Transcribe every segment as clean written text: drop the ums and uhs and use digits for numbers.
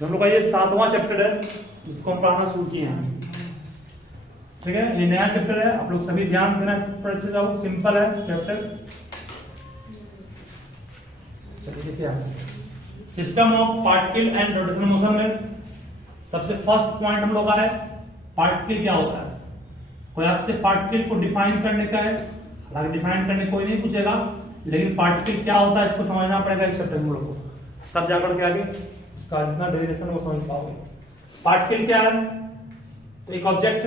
तो हम लोग का ये 7वां चैप्टर है जिसको हम पढ़ाना शुरू किए हैं। ठीक है, ये नया चैप्टर है, आप लोग सभी ध्यान देना पर अच्छे जाओ, सिंपल है चैप्टर। चलिए क्या system of particle and rotational motion में सबसे फर्स्ट पॉइंट हम लोग का है पार्टिकल क्या होता है। कोई आपसे पार्टिकल को डिफाइन करने का है, हालांकि डिफाइन करने कोई नहीं पूछेगा, लेकिन पार्टिकल क्या होता है इसको समझना पड़ेगा इस चैप्टर में हम लोग को, तब जाकर के आगे इसका जितना डेरिवेशन वो समझ पाओगे। पार्टिकल क्या है? तो एक ऑब्जेक्ट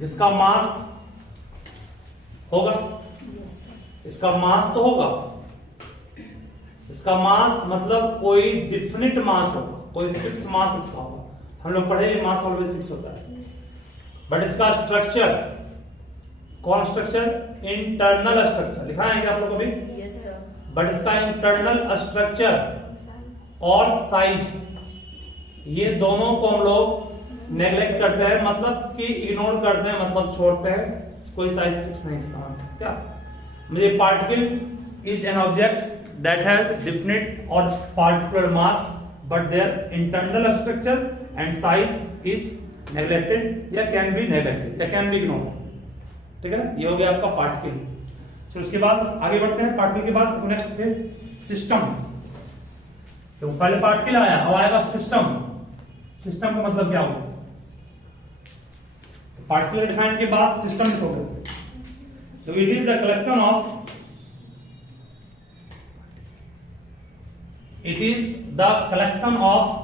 जिसका मास होगा, इसका मास तो होगा, इसका मास मतलब कोई डिफिनिट मास होगा, कोई फिक्स मास इसका होगा। हम लोग पढ़े मास ऑलवेज फिक्स होता है, बट इसका स्ट्रक्चर कौन स्ट्रक्चर? इंटरनल स्ट्रक्चर लिखा है क्या आप लोग को भी? Yes sir. बट इसका इंटरनल स्ट्रक्चर और साइज, ये दोनों को हम लोग नेग्लेक्ट करते हैं, मतलब कि इग्नोर करते हैं, मतलब छोड़ते हैं, कोई साइज फिक्स नहीं इसका क्या। मुझे particle is an object that has definite और particular mass but their internal structure and size is neglected या कैन बी नेग्लेक्टेड या कैन बी इग्नोर्ड। ठीक है ना, ये हो गया आपका पार्टिकल। तो उसके बाद आगे बढ़ते हैं, पार्टिकल के बाद नेक्स्ट फिर सिस्टम। तो पहले पार्टिकल आया, अब आएगा सिस्टम। सिस्टम का मतलब क्या होगा? पार्टिकल डिफाइन के बाद सिस्टम लिखोगे, तो it is the collection of it is the collection of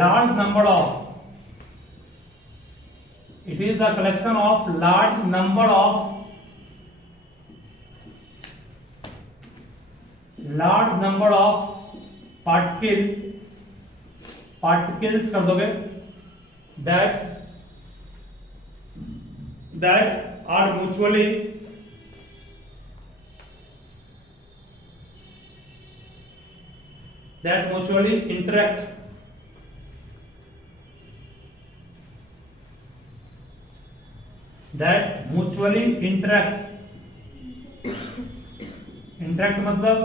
large number of particles कर दोगे that are mutually interact मतलब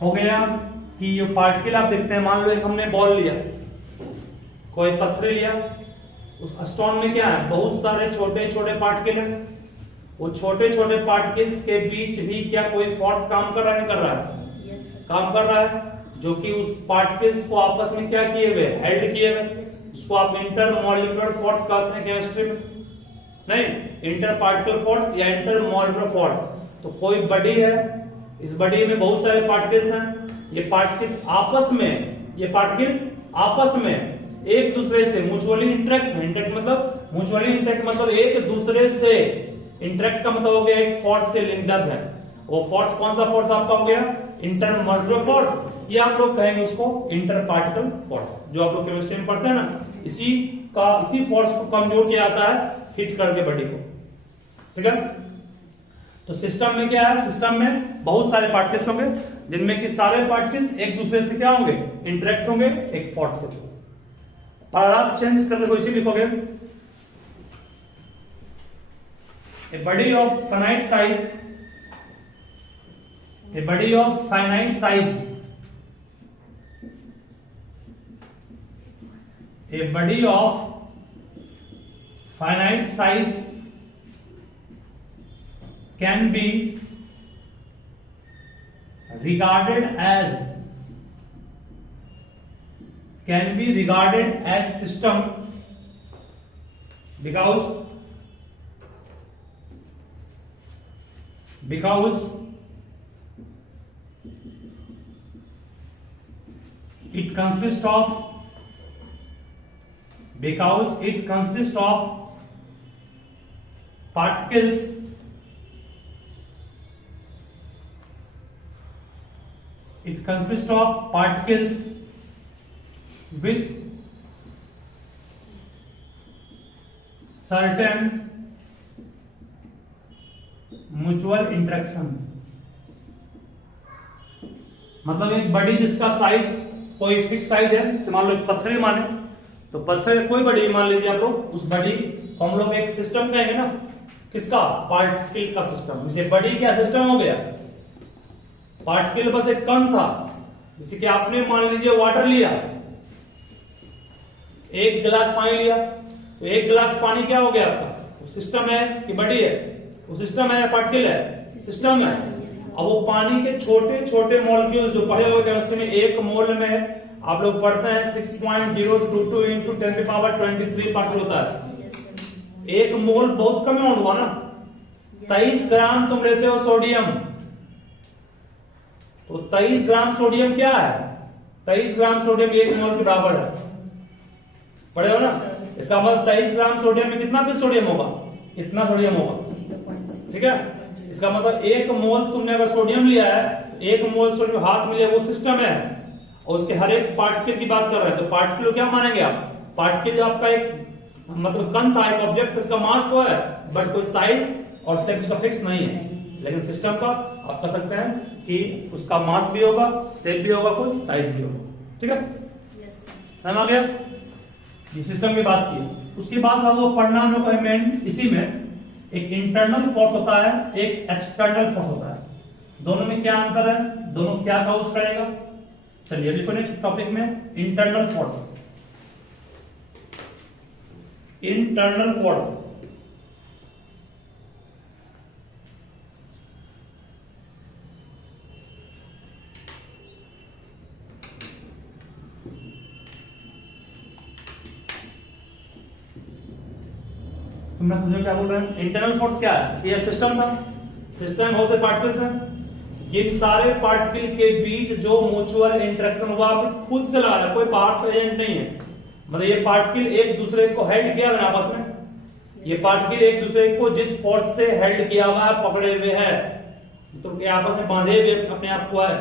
हो गया कि ये पार्टिकल आप देखते हैं, मान लो एक हमने बॉल लिया, कोई पत्थर लिया, उस स्टोन में क्या है? बहुत सारे छोटे छोटे पार्टिकल हैं। वो छोटे छोटे पार्टिकल्स के बीच भी क्या कोई फोर्स काम कर रहा है? नहीं कर रहा है? Yes sir. काम कर रहा है, जो कि उस पार्टिकल्स को आपस में क्या किए हुए? हेल्ड किए हुए। उसको आप इंटरमॉलिक्यूलर फोर्स कहते हैं केमिस्ट्री में, नहीं इंटर पार्टिकल फोर्स या इंटरमॉलिक्यूलर फोर्स। तो कोई बॉडी है, इस बॉडी में बहुत सारे पार्टिकल्स हैं, ये पार्टिकल आपस में एक दूसरे से म्यूचुअली इंटरेक्ट मतलब एक दूसरे से इंटरेक्ट का मतलब हो गया एक फोर्स से लिंक्ड है। वो फोर्स कौन सा फोर्स आपका हो गया? इंटरमॉलिक्यूलर फोर्स, या आप लोग कहेंगे उसको इंटर पार्टिकल फोर्स, जो आप लोग केमिस्ट्री में पढ़ते हैं ना। इसी फोर्स को कमजोर किया जाता है हिट करके बॉडी को। ठीक है, तो सिस्टम में क्या है? सिस्टम में बहुत सारे पार्टिकल्स होंगे, जिनमें कि सारे पार्टिकल्स एक दूसरे से क्या होंगे? इंटरेक्ट होंगे एक फोर्स के थ्रू। और आप चेंज कर लो, इसी लिखोगे a body of finite size can be regarded as system because it consists of particles with certain mutual interaction. मतलब एक बड़ी जिसका साइज कोई फिक्स साइज है, मान लो पत्थर ही माने, तो पत्थर कोई बड़ी मान लीजिए आप लोग, उस बड़ी को हम लोग एक सिस्टम कहेंगे ना, किसका, पार्टिकल का सिस्टम। जैसे बड़ी क्या सिस्टम हो गया, पार्टिकल बस एक कण था। जैसे कि आपने मान लीजिए वाटर लिया, एक गिलास पानी लिया, तो एक गिलास पानी क्या हो गया आपका, वो सिस्टम है कि बड़ी है, वो सिस्टम है या पार्टिकल है, सिस्टम है। अब वो पानी के छोटे छोटे मॉलिक्यूल जो पढ़े हुए केमिस्ट्री में, एक मोल में आप लोग पढ़ते हैं 6.022 इंटू 10⁻23 पार्टिकल होता है। एक मोल बहुत कम अमाउंट हुआ ना। 23 ग्राम तुम लेते हो सोडियम, तो 23 ग्राम सोडियम क्या है, 23 ग्राम सोडियम एक मोल के बराबर है, पढ़े हो ना। इसका मतलब 23 ग्राम सोडियम में कितना भी सोडियम होगा, इतना सोडियम होगा, ठीक है। इसका मतलब एक मोल तुमने अगर सोडियम लिया है, एक मोल सोडियम हाथ में लिया, वो सिस्टम है। और उसके हर एक पार्टिकल की बात कर रहे हैं, तो पार्टिकल क्या मानेंगे आप, पार्टिकल जो आपका एक मतलब कण था, एक ऑब्जेक्ट, इसका मास तो है बट कोई साइज और शेप इसका फिक्स नहीं है। लेकिन सिस्टम का आप कह सकते हैं कि उसका मास भी होगा, शेप भी होगा, कोई साइज भी होगा, ठीक है। समझ आ गया, ये सिस्टम की बात की। उसके बाद वो पढ़ना हम लोग मेन, इसी में एक इंटरनल फोर्स होता है, एक एक्सटर्नल फोर्स होता है। दोनों में क्या अंतर है, दोनों क्या काउज करेगा। चलिए लिखो नेक्स्ट टॉपिक में इंटरनल फोर्स। इंटरनल फोर्स तुमने समझो क्या बोल रहे हैं। इंटरनल फोर्स क्या है, ये सिस्टम था, सिस्टम में बहुत से पार्टिकल्स हैं, ये सारे पार्टिकल के बीच जो म्यूचुअल इंटरेक्शन हुआ, आप खुद से लगा रहे, कोई बाहर का एजेंट नहीं है। मतलब ये पार्टिकल एक दूसरे को हेल्ड किया हुआ है आपस में, ये पार्टिकल एक दूसरे को जिस फोर्स से हेल्ड किया हुआ है, पकड़े हुए है, तो क्या आपस में बांधे हुए अपने आप को है,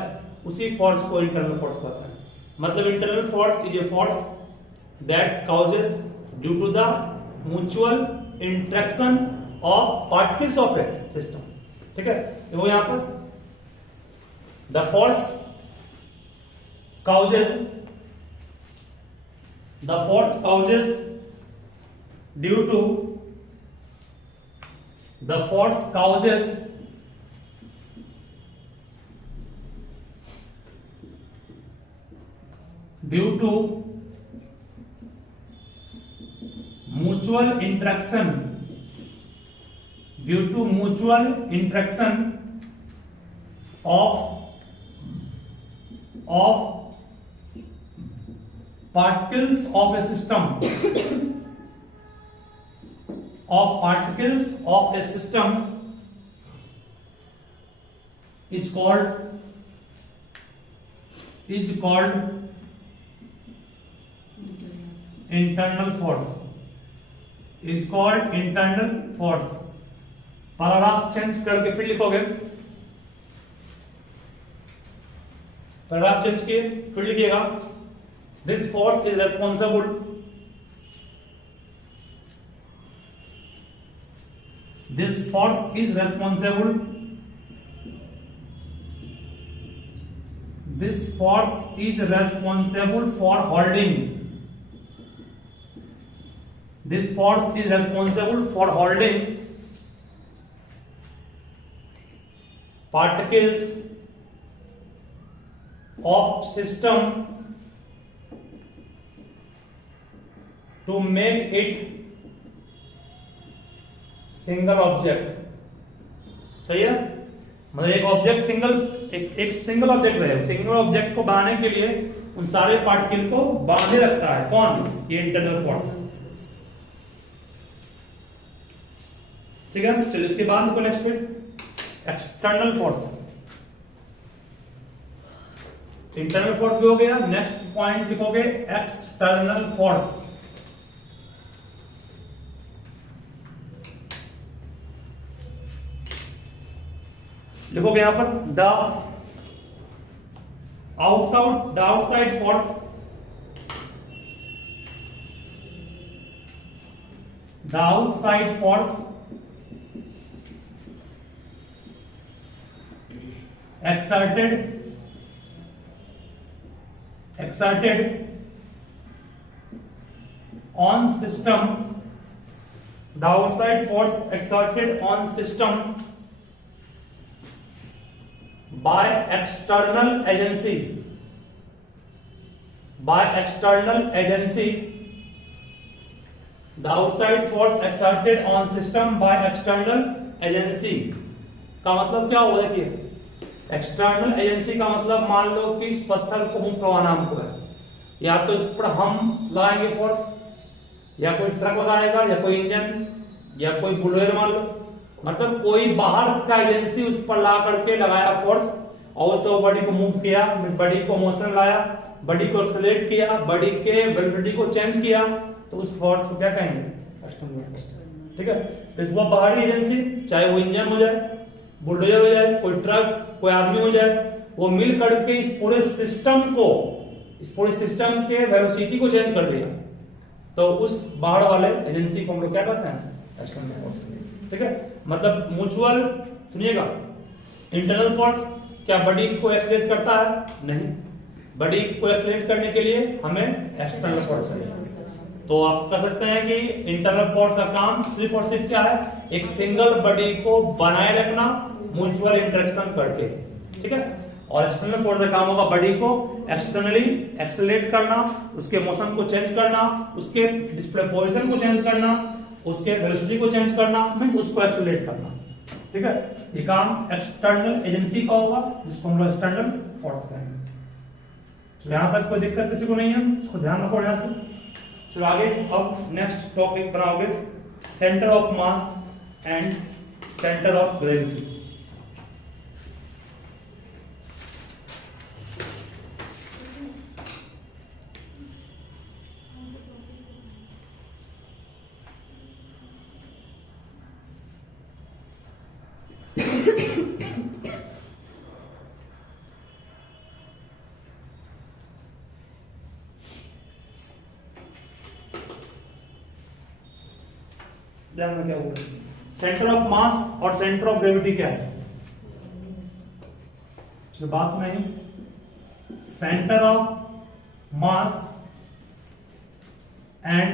उसी फोर्स को इंटरनल फोर्स कहते हैं। मतलब internal force is a force that causes due to the mutual interaction of particles of a system, ठीक है। तो यहां पर the force causes due to the force causes due to mutual interaction of particles of a system is called internal force, is called internal force। Paragraph change करके फिर लिखोगे, paragraph change किए फिर लिखिएगा, this force is responsible for holding particles of system to make it single object. सही है, मतलब एक ऑब्जेक्ट एक सिंगल ऑब्जेक्ट रहे, सिंगल ऑब्जेक्ट को बनाने के लिए उन सारे पार्टिकल को बांधे रखता है कौन, ये इंटरनल फोर्स, ठीक है। चलिए उसके बाद देखो नेक्स्ट पे एक्सटर्नल फोर्स। इंटरनल फोर्स भी हो गया, नेक्स्ट पॉइंट लिखोगे एक्सटर्नल फोर्स। लिखोगे यहां पर the outside force, exerted on system The outside force exerted on system by external agency. By external agency. The outside force exerted on system by external agency. का मतलब क्या हुआ? देखिए external agency का मतलब मान लो कि इस पत्थर को मुक्त प्रवाह नाम को है, या तो इस पर हम लगाएंगे फोर्स, या कोई ट्रक लगाएगा, या कोई इंजन, या कोई बुलडोजर मान लो, मतलब कोई बाहर का एजेंसी उस पर ला करके लगाया फोर्स, और तो बॉडी को मूव किया, बॉडी को मोशन लाया, बॉडी को एक्सेलरेट किया, बॉडी के वेलोसिटी को चेंज किया, तो उस फोर्स को क्या कहेंगे? External force. ठीक है, तो वो बाहरी एजेंसी, चाहे वो इंजन हो जाए, बुलडोजर हो जाए, कोई ट्रक, कोई आदमी हो जाए, वो मिल करके इस पूरे सिस्टम के वेलोसिटी को चेंज कर दिया, तो उस बाहर वाले एजेंसी को हम लोग क्या करते हैं? External force. ठीक है, मतलब म्यूचुअल, सुनिएगा, इंटरनल फोर्स क्या बॉडी को एक्सलेट करता है? नहीं, बॉडी को एक्सलेट करने के लिए हमें एक्सटर्नल फोर्स चाहिए। तो आप कह सकते हैं कि इंटरनल फोर्स का काम सिर्फ और सिर्फ क्या है? एक सिंगल बॉडी को बनाए रखना म्यूचुअल इंटरेक्शन करके। ठीक है, और एक्सटर्नल फोर्स का काम होगा बॉडी को एक्सटर्नली एक्सेलरेट करना, उसके मोशन को चेंज करना, उसके डिस्प्ले पोजीशन को चेंज करना, उसके वेलोसिटी को चेंज करना, मींस उसको एक्सेलरेट करना। ठीक है, ये काम एक्सटर्नल एजेंसी का होगा, जिसको हम लोग एक्सटर्नल फोर्स कहेंगे। तो यहां तक कोई दिक्कत किसी को नहीं है, इसको ध्यान रखो यहां से। चलो आगे, अब नेक्स्ट टॉपिक बनाओगे centre of mass and centre of gravity. ध्यान में क्या हुआ? सेंटर ऑफ मास और सेंटर ऑफ ग्रेविटी क्या है? बात नहीं, centre of mass and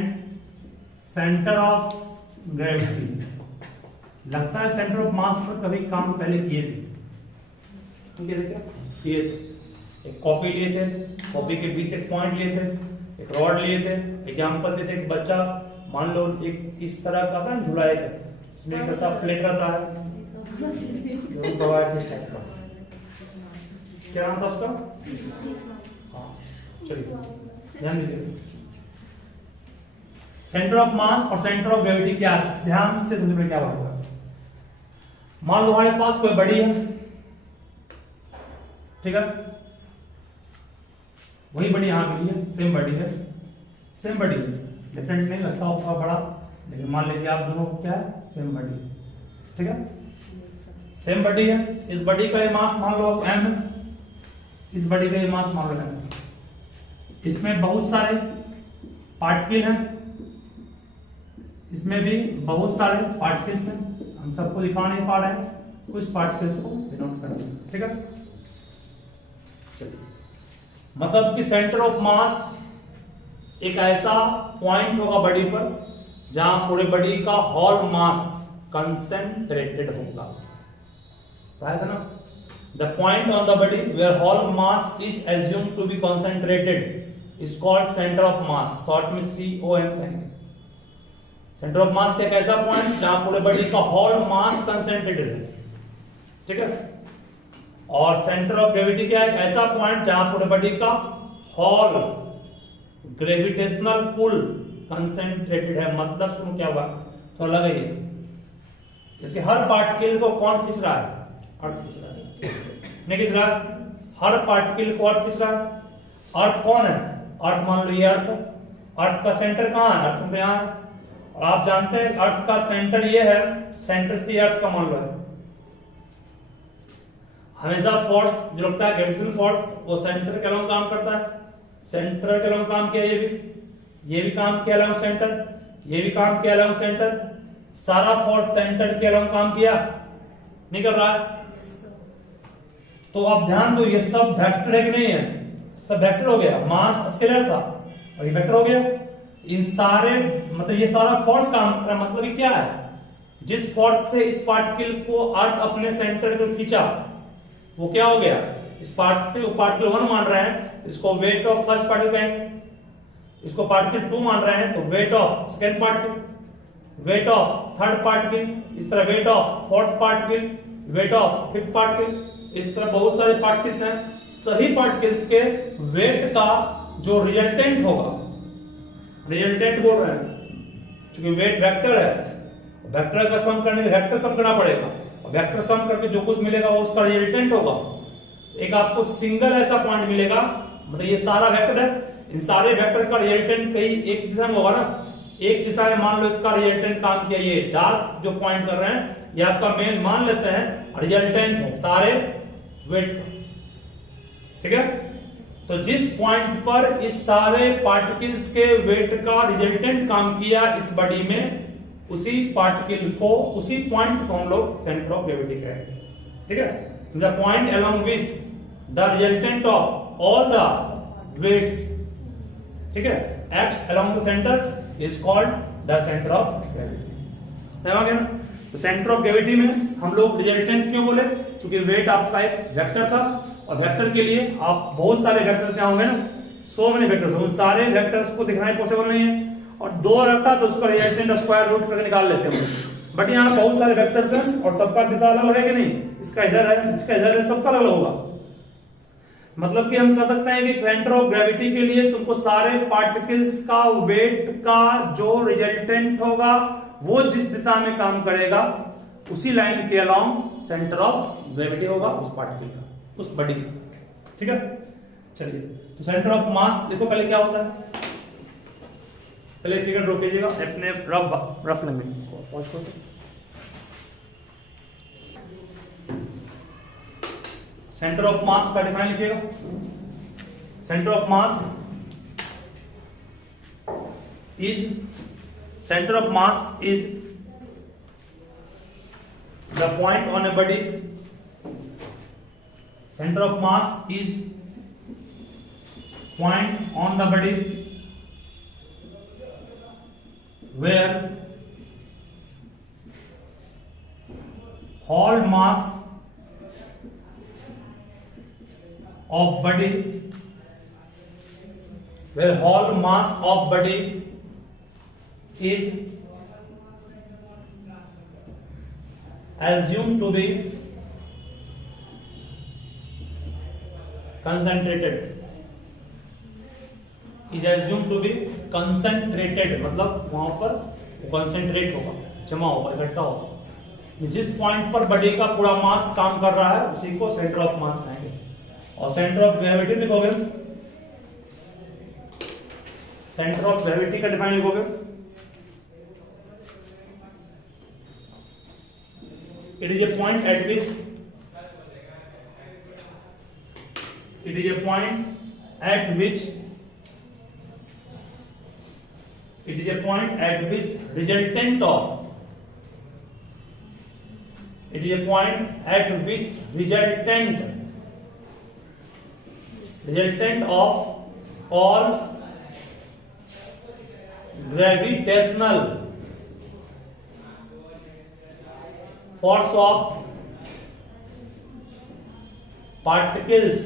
centre of gravity. लगता है सेंटर ऑफ मास पर कभी काम पहले किए थे, किए थे। एक कॉपी लिए थे, कॉपी के बीच एक पॉइंट लिए थे, एक रॉड लिए थे, एग्जाम्पल देते एक बच्चा मान लो एक इस तरह का था झूला, एक इसमें कैसा प्लेट रहता है, क्या नाम था उसका? हाँ, चलिए ध्यान दीजिए। सेंटर ऑफ मास और सेंटर ऑफ ग्रेविटी क्या है? ध्यान से समझ में क्या बात होगा। मान लो हमारे पास कोई बड़ी है, ठीक है, वही बड़ी यहां मिली है, सेम बड़ी है, सेम बड़ी है, डिफरेंट नहीं लगता होगा बड़ा, लेकिन मान लीजिए आप दोनों क्या है? सेम बड़ी। ठीक है, सेम बड़ी है, इस बड़ी का मास मान लो m है, इस बड़ी का मास मान लो m। इसमें बहुत सारे पार्टिकल हैं, इसमें भी बहुत सारे पार्टिकल्स हैं, हम सबको दिखा नहीं पा रहे हैं, कुछ पार्टिकल्स को डिनोट करते हैं। ठीक है, मतलब कि सेंटर ऑफ मास एक ऐसा पॉइंट होगा बॉडी पर जहां पूरे बॉडी का होल मास कंसेंट्रेटेड होगा, राइट है ना? The point on the body where whole mass is assumed to be concentrated is called centre of mass, short में COM कहेंगे। सेंटर ऑफ मास का एक ऐसा पॉइंट जहां पूरे बॉडी का होल मास कंसेंट्रेटेड है। ठीक है, और सेंटर ऑफ ग्रेविटी क्या है? ऐसा पॉइंट जहां पूरे बॉडी का होल ग्रेविटेशनल पुल कंसेंट्रेटेड है। मतलब सुनो क्या हुआ, तो लगाइए, जैसे हर पार्टिकल को कौन खींच रहा है? अर्थ खींच रहा है, नहीं खींच रहा? हर पार्टिकल को अर्थ खींच रहा है। अर्थ कौन है? अर्थ मान लो ये अर्थ, अर्थ का सेंटर कहां है? अर्थ यहाँ है, और आप जानते हैं अर्थ का सेंटर ये है, सेंटर से अर्थ का मान लो है। हमेशा फोर्स जो लगता है ग्रेविटेशनल फोर्स, वो सेंटर के अलावा काम करता है, सेंटर के अलावा काम किया, ये भी काम किया अलाउंग सेंटर, ये भी काम किया अलाउंग सेंटर, सारा फोर्स सेंटर के अलाउंग काम किया, नहीं कर रहा है? तो आप ध्यान दो, ये सब वेक्टर है कि नहीं है? सब वेक्टर हो गया, मास स्केलर था और ये वेक्टर हो गया, इन सारे मतलब ये सारा फोर्स काम कर रहा है, मतलब ये क्या है, जिस फोर्स से इस पार्टिकल को अर्थ अपने सेंटर को खींचा वो क्या हो गया, इस पार्टिकल 1 मान रहे हैं, इसको वेट ऑफ फर्स्ट पार्टिकल कहेंगे, इसको पार्टिकल 2 मान रहे हैं तो weight of second particle, weight of third particle, इस तरह weight of fourth particle, weight of fifth particle, इस तरह बहुत सारे पार्टिकल्स हैं। सभी पार्टिकल्स के वेट का जो रिजल्टेंट होगा, रिजल्टेंट बोल रहे हैं क्योंकि वेट वेक्टर है, वेक्टर का सम करने के वेक्टर सम करना पड़ेगा, और वेक्टर सम करके जो कुछ मिलेगा वो उसका रिजल्टेंट होगा। एक आपको सिंगल ऐसा पॉइंट मिलेगा, मतलब ये सारा वेक्टर है, इन सारे वेक्टर का रिजल्टेंट कहीं एक दिशा में होगा ना, एक दिशा में मान लो इसका रिजल्टेंट काम किया, ये डार्क जो पॉइंट कर रहे हैं ये आपका मेन मान लेते हैं रिजल्टेंट है सारे वेट का, ठीक है। तो जिस पॉइंट पर इस सारे पार्टिकल्स के वेट का रिजल्टेंट काम किया इस बॉडी में, उसी पार्टिकल को, उसी पॉइंट को हम लोग सेंटर ऑफ ग्रेविटी कहेंगे, ठीक है। The point along which the resultant of all the weights, ठीक है, acts along the centre is called the centre of gravity. समझ गए ना। तो सेंटर ऑफ ग्रेविटी में हम लोग रिजल्टेंट क्यों बोले, क्योंकि वेट आपका एक वेक्टर था, और वेक्टर के लिए आप बहुत सारे वेक्टर्स यहाँ होंगे ना, सो मेनी वेक्टर्स, उन सारे वेक्टर्स को दिखना पॉसिबल नहीं है, और 2 रहता तो उसका रिजल्टेंट स्क्वायर रूट करके निकाल लेते हैं, बट यहाँ बहुत सारे वेक्टर्स हैं और सबका दिशा अलग है कि नहीं, इसका इधर है, इसका इधर है, सबका अलग होगा। मतलब कि हम कह सकते हैं कि सेंटर ऑफ ग्रेविटी के लिए तुमको सारे पार्टिकल्स का वेट का जो रिजल्टेंट होगा वो जिस दिशा में काम करेगा उसी लाइन के अलोंग सेंटर ऑफ ग्रेविटी होगा उस पार्टिकल का, उस बॉडी का, ठीक है। चलिए, तो सेंटर ऑफ मास देखो पहले क्या होता है, पहले फिगर ड्रॉ कीजिएगा अपने रफ लैंग्वेज में, इसको पॉज कर दो। सेंटर ऑफ मास का डिफाइन लिखिएगा। Centre of mass is the point on a body, centre of mass is point on the body where whole mass of body is assumed to be concentrated, मतलब वहां पर concentrate होगा, जमा होगा, इकट्ठा होगा। जिस पॉइंट पर बॉडी का पूरा मास काम कर रहा है उसी को सेंटर ऑफ मास कहेंगे। और सेंटर ऑफ ग्रेविटी लिखोगे, सेंटर ऑफ ग्रेविटी का डिफाइन लिखोगे, it is a point eight which resultant of all gravitational force of particles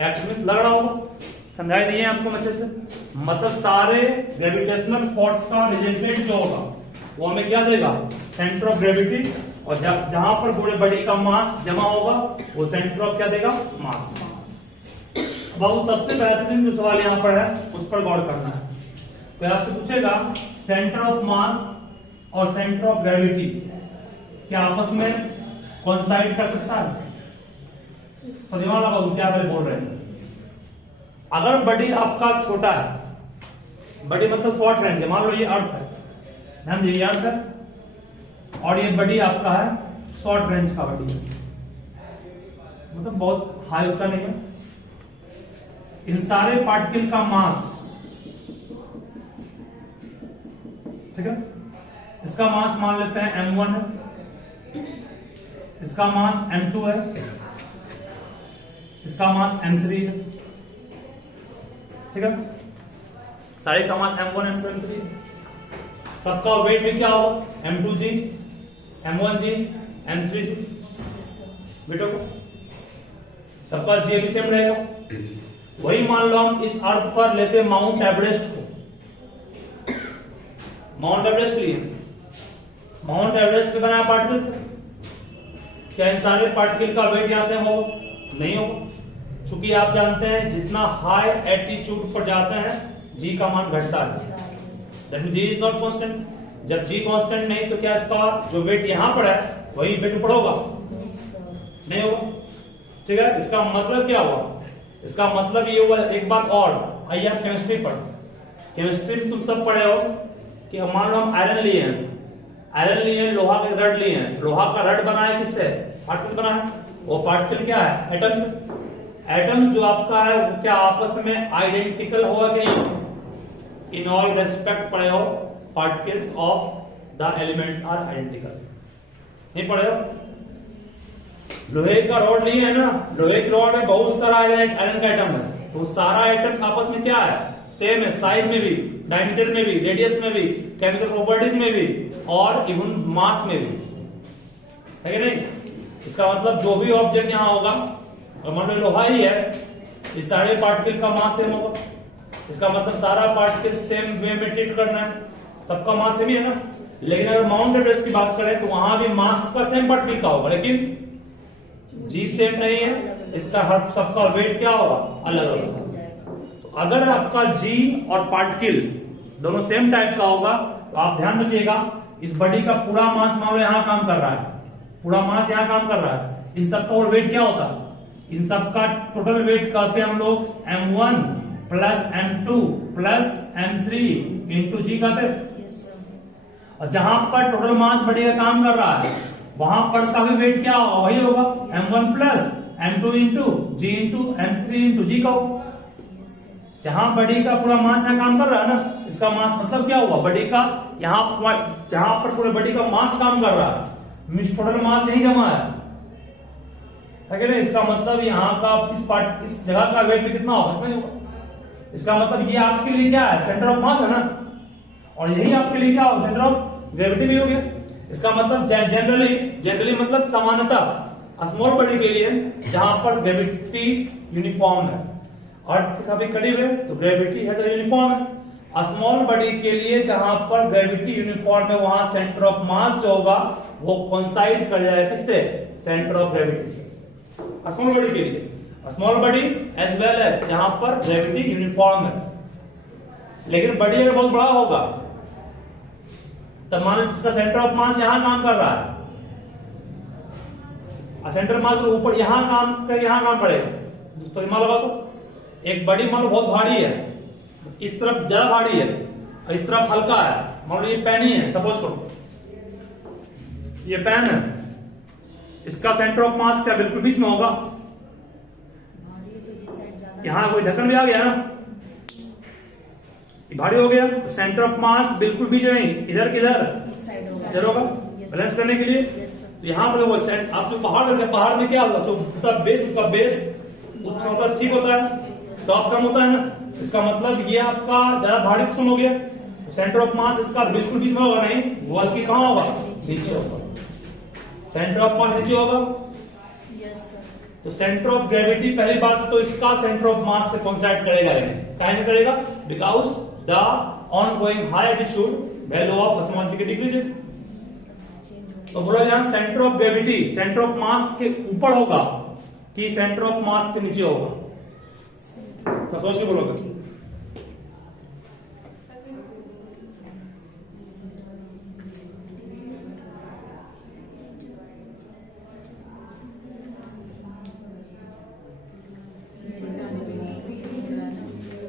act means लग रहा होगा, समझाई दिए आपको अच्छे से। मतलब सारे ग्रेविटेशनल फोर्स का रिजल्टेंट जो होगा वो हमें क्या देगा, सेंटर ऑफ ग्रेविटी, और जहां पर पूरे बॉडी का मास जमा होगा वो सेंटर ऑफ क्या देगा, मास। बहुत सबसे बेहतरीन जो सवाल यहां पर है उस पर गौर करना है। तो आपसे पूछेगा सेंटर ऑफ मास और सेंटर ऑफ ग्रेविटी क्या आपस में कोइंसाइड कर सकता है? तो दिमाग लगाओ क्या बोल रहे हैं। अगर बॉडी आपका छोटा है, बॉडी मतलब शॉर्ट रेंज है, मान लो ये अर्थ है, ध्यान दीजिए ये अर्थ है, और ये बॉडी आपका है शॉर्ट रेंज का बॉडी है, मतलब बहुत हाई ऊंचा नहीं है। इन सारे पार्टिकल का मास, ठीक है, इसका मास मान लेते हैं m1 है, इसका मास m2 है, इसका मास m3 है, ठीक है, सारे का मान m1 m2 m3, सबका वेट भी क्या होगा m2g m1g m3g, बेटो को सबका जी भी सेम रहेगा। वही मान लो हम इस अर्थ पर लेते माउंट एवरेस्ट को, माउंट एवरेस्ट लिए, माउंट एवरेस्ट पे बनाया पार्टिकल से, क्या इन सारे पार्टिकल का वेट यहां से होगा? नहीं होगा, क्योंकि आप जानते हैं जितना हाई एल्टीट्यूड पर जाते हैं जी का मान घटता है, that means G is not constant. जब जी कांस्टेंट नहीं तो क्या इसका जो वेट यहां पर है वही वेट ऊपर होगा? नहीं होगा, ठीक है। इसका मतलब क्या हुआ? इसका मतलब ये हुआ, एक बात और, आइए आप केमिस्ट्री पढ़, केमिस्ट्री में तुम सब पढ़े हो कि मान लो हम आयरन लिए हैं, आयरन लिए हैं, लोहा का रड लिए हैं, लोहा का रड बना है किससे? पार्टिकल बना है, वो पार्टिकल क्या है? एटम्स। एटम्स जो आपका है वो क्या आपस में आइडेंटिकल होगा कि नहीं? इन ऑल रेस्पेक्ट पढ़े हो, particles of the elements are identical, नहीं पढ़े हो? लोहे का रॉड लिए है ना, लोहे की रॉड में बहुत सारा आयरन का एटम है, तो सारा एटम आपस में क्या है? सेम है, साइज में भी, डायमीटर में भी, रेडियस में भी, केमिकल प्रॉपर्टीज में भी और इवन मास में भी, है कि नहीं? इसका मतलब जो भी ऑब्जेक्ट यहां होगा, और मान लो लोहा ही है, इस सारे पार्टिकल का मास सेम होगा, इसका मतलब सारा पार्टिकल सेम वे में ट्रीट करना है, सबका मास सेम ही है ना। लेकिन अगर माउंट एवरेस्ट की बात करें तो वहां भी मास का सेम पार्टिकल का होगा, लेकिन जी सेम नहीं है, इसका हर सबका वेट क्या होगा? अलग अलग होगा। तो अगर आपका जी और पार्टिकल दोनों सेम टाइप का होगा तो आप ध्यान रखिएगा, इस बॉडी का पूरा मास मान लो यहां काम कर रहा है, पूरा मास यहां काम कर रहा है, इन सबका और वेट क्या होता? इन सबका टोटल वेट कहते हैं हम लोग m1 plus m2 plus m3 into जी कहते हैं। और जहां पर टोटल मास बॉडी का काम कर रहा है वहां पर का भी वेट क्या होगा? वही होगा, m1 प्लस m2 इंटू जी इंटू m3 इंटू जी का होगा। जहां बॉडी का पूरा मास यहाँ काम कर रहा है ना, इसका मास मतलब क्या हुआ? बॉडी का यहाँ जहां पर पूरे बॉडी का मास काम कर रहा है, मींस टोटल मास यही जमा है कि नहीं? इसका मतलब यहाँ का इस जगह का वेट कितना होगा? इतना ही होगा। इसका मतलब ये आपके लिए क्या है? सेंटर ऑफ मास है ना, और यही आपके लिए क्या होगा? सेंटर ऑफ ग्रेविटी भी हो गया। इसका मतलब जनरली मतलब सामान्यतः स्मॉल बॉडी के लिए जहां पर ग्रेविटी यूनिफॉर्म है, अर्थ का भी करीब है तो ग्रेविटी है तो यूनिफॉर्म है। स्मॉल बॉडी के लिए जहां पर ग्रेविटी यूनिफॉर्म है वहां सेंटर ऑफ मास जो होगा वो कोइंसाइड कर जाएगा किससे? सेंटर ऑफ ग्रेविटी से। स्मॉल बॉडी के लिए, स्मॉल बॉडी एज वेल है जहां पर ग्रेविटी यूनिफॉर्म है। लेकिन बॉडी अगर बहुत बड़ा होगा तब मान लो इसका सेंटर ऑफ मास यहां काम कर रहा है, सेंटर मास ऊपर यहां काम पड़ेगा, तो दिमाग लगा तो एक बॉडी मान लो बहुत भारी है, इस तरफ ज्यादा भारी है और इस तरफ हल्का है। मान लो ये पेन ही है, सपोज करो ये पेन है, इसका सेंटर ऑफ मास क्या बिल्कुल बीच में होगा? यहां कोई ढक्कन भी आ गया ना, भारी हो गया तो सेंटर ऑफ मास बिल्कुल बीच में नहीं, इधर इधर होगा बैलेंस करने के लिए। तो यहाँ पर आप जो पहाड़ में क्या होगा? जो उसका बेस उतना होता है, ठीक होता है, टॉप कम होता है ना। इसका मतलब ये आपका ज्यादा भारी क्वेश्चन हो गया, सेंटर ऑफ मास इसका बिल्कुल बीच में होगा नहीं, वो इसकी कहां होगा? नीचे होगा, सेंटर ऑफ मास नीचे होगा। तो सेंटर ऑफ ग्रेविटी पहली बात तो इसका सेंटर ऑफ मास से कोइंसाइड करेगा, नहीं करेगा, because the ongoing high altitude value of small G decreases. तो बोला यहां centre of gravity centre of mass के ऊपर होगा कि सेंटर ऑफ मास के नीचे होगा? तो सोच के बोलोगे।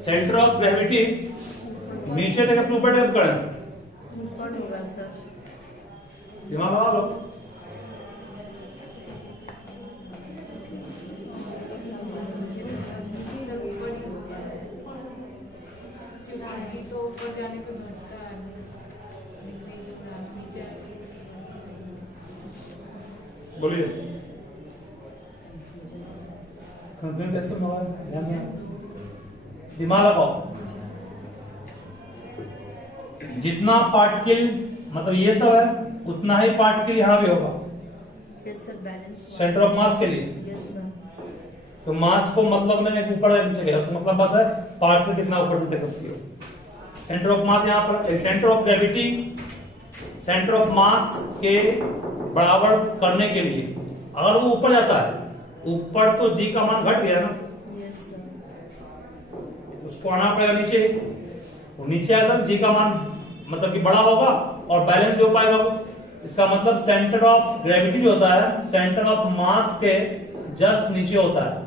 सेंटर ऑफ ग्रेविटी नीचे तक अपने ऊपर डेवलप करें, दिमाग लगा लो। बोलिए कैसे दिमाग लगाओ, जितना पार्टिकल मतलब ये सब है उतना ही पार्टिकल यहाँ भी होगा। Yes sir, balance centre of mass के लिए। Yes sir. तो मास को मतलब मैंने ऊपर नीचे गया, उसका मतलब बस है पार्टिकल कितना ऊपर नीचे करती है। सेंटर ऑफ मास यहाँ पर, centre of gravity centre of mass के बराबर करने के लिए अगर वो ऊपर जाता है ऊपर तो जी का मान घट गया ना, यस सर। उसको आना पड़ेगा नीचे, वो नीचे आएगा जी का मान मतलब कि बड़ा होगा और बैलेंस भी हो पाएगा वो। इसका मतलब सेंटर ऑफ ग्रेविटी जो होता है सेंटर ऑफ मास के जस्ट नीचे होता है।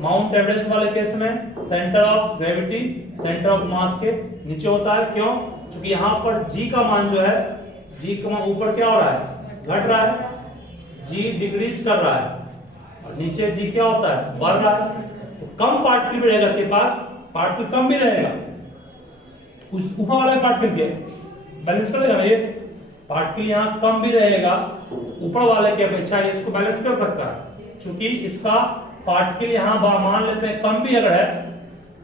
माउंट एवरेस्ट वाले केस में centre of gravity centre of mass के नीचे होता है। क्यों? क्योंकि यहाँ पर जी का मान जो है, जी का मान ऊपर क्या हो रहा है, घट रहा है, जी डिक्रीज कर रहा है और नीचे जी क्या होता है, बढ़ रहा है। तो कम पार्टिकल भी रहेगा इसके पास, पार्टिकल कम भी रहेगा, ऊपर वाले पार्टिकल के बैलेंस कर देगा ना ये। पार्टिकल यहाँ कम भी रहेगा ऊपर वाले की अपेक्षा ये इसको बैलेंस कर सकता है, क्योंकि इसका पार्टिकल यहाँ मान लेते हैं कम भी अगर है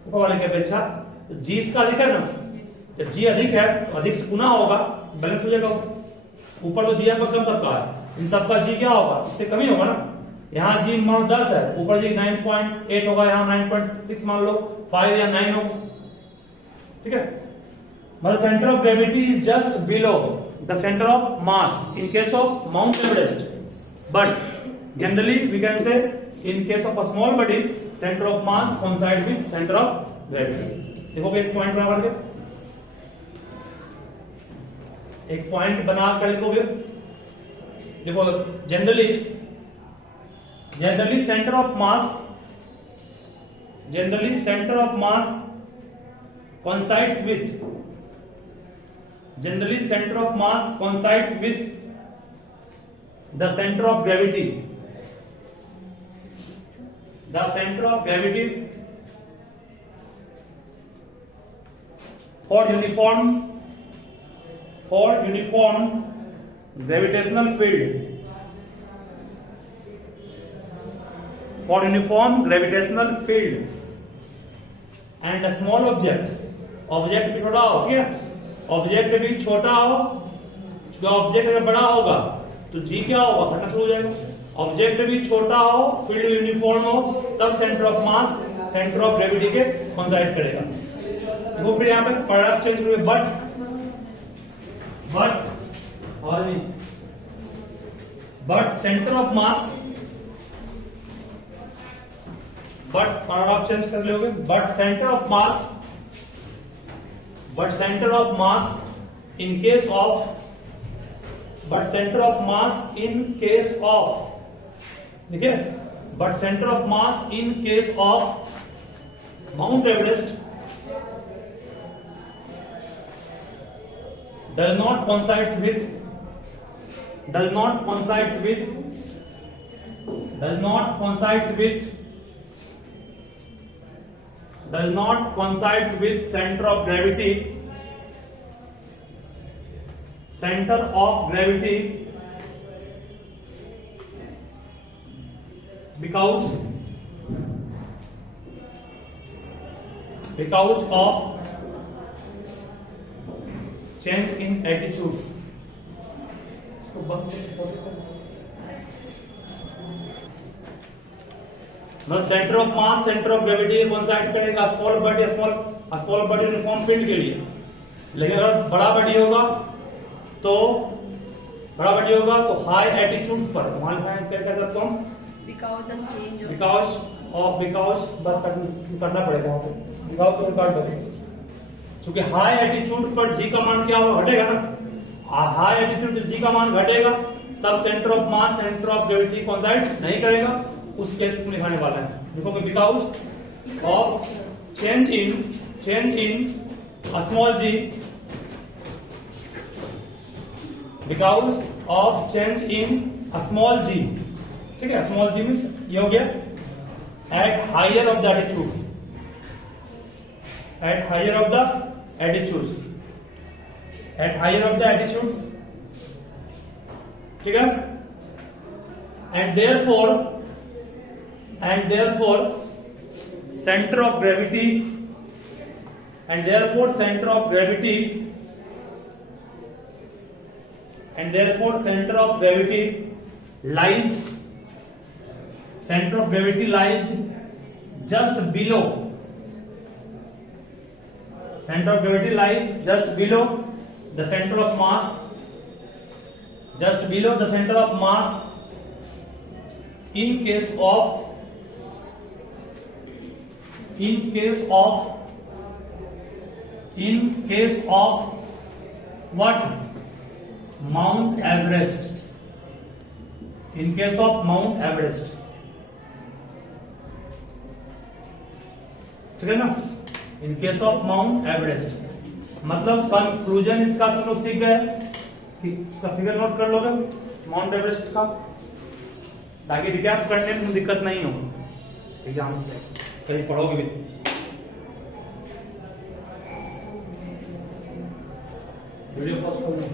ऊपर वाले की अपेक्षा तो जी इसका अधिक है ना, जब जी अधिक है तो अधिक से गुना होगा बैलेंस हो जाएगा। ऊपर तो जी यहाँ पर कम सबका है, इन सबका जी क्या होगा, इससे कमी होगा ना। यहाँ जी मान 10 है, ऊपर जी 9.8 होगा, यहाँ 9.6 मान लो, 5 या 9 हो, ठीक है। मतलब centre of gravity is just below the centre of mass in case of Mount Everest, but generally we can say in case of a small body center of mass coincides with center of gravity। देखो एक point बना करके, एक point बना कर लिखोगे। देखो generally centre of mass coincides with the center of gravity for uniform gravitational field, and a small object भी छोटा हो, ठीक है, ऑब्जेक्ट भी छोटा हो, ऑब्जेक्ट अगर बड़ा होगा तो जी क्या होगा, घटना शुरू हो जाएगा। ऑब्जेक्ट भी छोटा हो, फील्ड यूनिफॉर्म हो, तब centre of mass centre of gravity के कोइंसाइड करेगा। देखो फिर यहाँ पे पैराग्राफ चेंज हुए, but centre of mass, but paragraph change कर लोगे, but centre of mass in case of देखिए, but centre of mass in case of Mount Everest does not coincides with center of gravity because of change in attitudes। इसको बंद मतलब centre of mass centre of gravity coincide करेगा small body uniform field के लिए। लेकिन अगर बड़ा body होगा तो हाई एटीट्यूड पर क्या करते हम, बिकॉज करना पड़ेगा वहां पे, बिकॉज काट दो, क्योंकि हाई एटीट्यूड पर जी का मान क्या होगा, घटेगा ना। हाई एटीट्यूड जी का मान घटेगा तब centre of mass centre of gravity coincide नहीं करेगा, उस केस को लिखाने वाला है। देखो कि because of change in small G, because of change in small G, ठीक है, स्मॉल जी मीन्स ये हो गया at higher of the attitudes, at higher of the attitudes, ठीक है, and therefore center of gravity, and therefore center of gravity lies just below the center of mass, in case of what? Mount Everest. In case of Mount Everest, ठीक है ना? इन case of Mount Everest, मतलब conclusion इसका सब लोग सीख गए कि इसका फिगर नोट कर लोगे माउंट एवरेस्ट का, ताकि रिकैप करने में दिक्कत नहीं हो, एग्जाम कहीं पढ़ोगे भी। वीडियो पॉज कर दो।